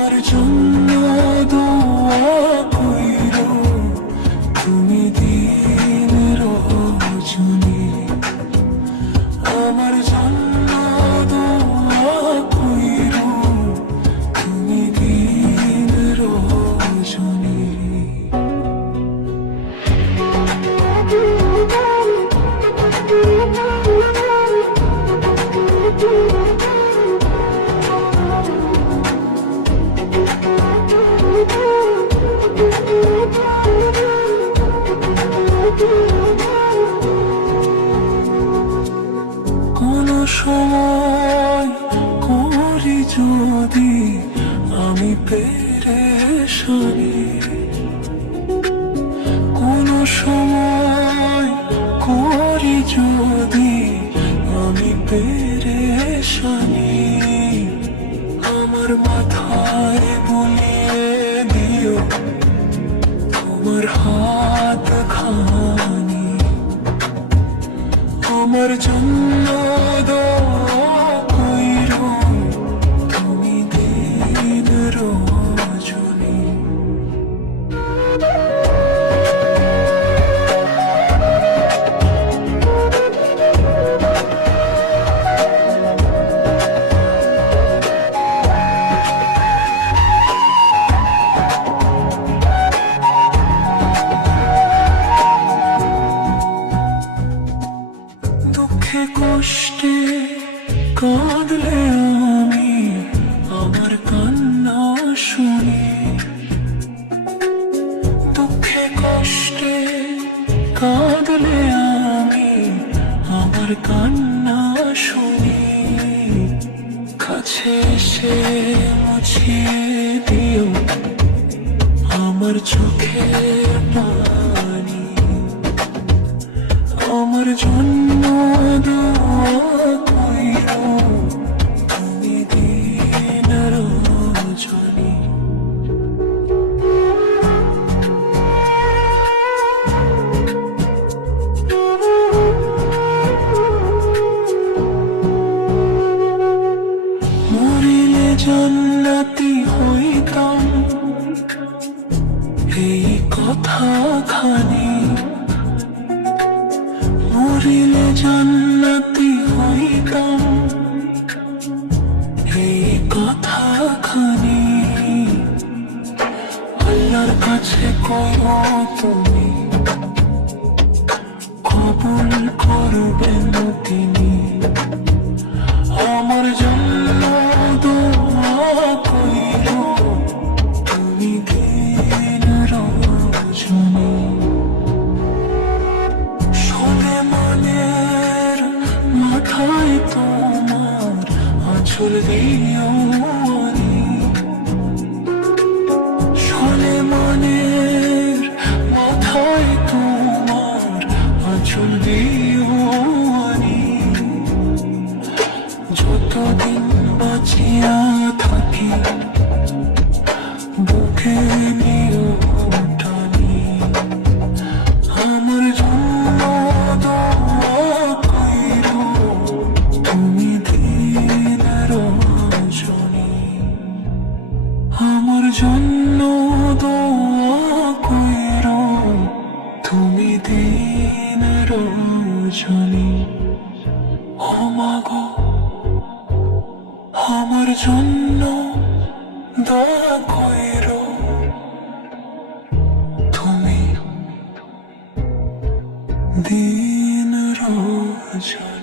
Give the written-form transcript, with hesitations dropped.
আমার জন্য দোয়া কইরো তুমি দিন রজনী। আমার জন্য দোয়া কইরো তুমি দিন রজনী। কোনো সময় করি যদি আমি পেরেশানি, কোনো সময় করি যদি আমি পেরেশানি, আমার মাথায় বুলিয়ে দিও তোমার হাত খানি। আমার জন্য দোয়া কইরো তুমি দিন রজনী। দুঃখে কষ্টে কাঁদলে আমি আমার কান্না শুনি, দুঃখে কষ্টে কাঁদলে আমি আমার কান্না শুনি। কাছে এসে মুছিয়ে দিও আমার চোখের পানি। আমার জন্য দোয়া কইরো তুমি দিন রজনী। মরিলে জান্নাতি হইতাম এই কথা খানি, মরিলে জান্নাতি হইতাম এই কথা খানি। আল্লাহর কাছে কইরো তুমি কবুল করবেন তিনি। আমার জন্য দোয়া কইরো তুমি দিন রজনী। মাথায় তোমার আঁচল দিও আনি, সলেমানের মাথায় তোমার আঁচল দিও আনি। যতদিন বাঁচিয়া থাকি বুকে নিও টানি। আমার জন্য দোয়া কইরো তুমি দিন রজনী। আমার জন্য দোয়া কইরো তুমি দিন রজনী। ও মাগো আমার জন্য দোয়া কইরো তুমি দিন রজনী।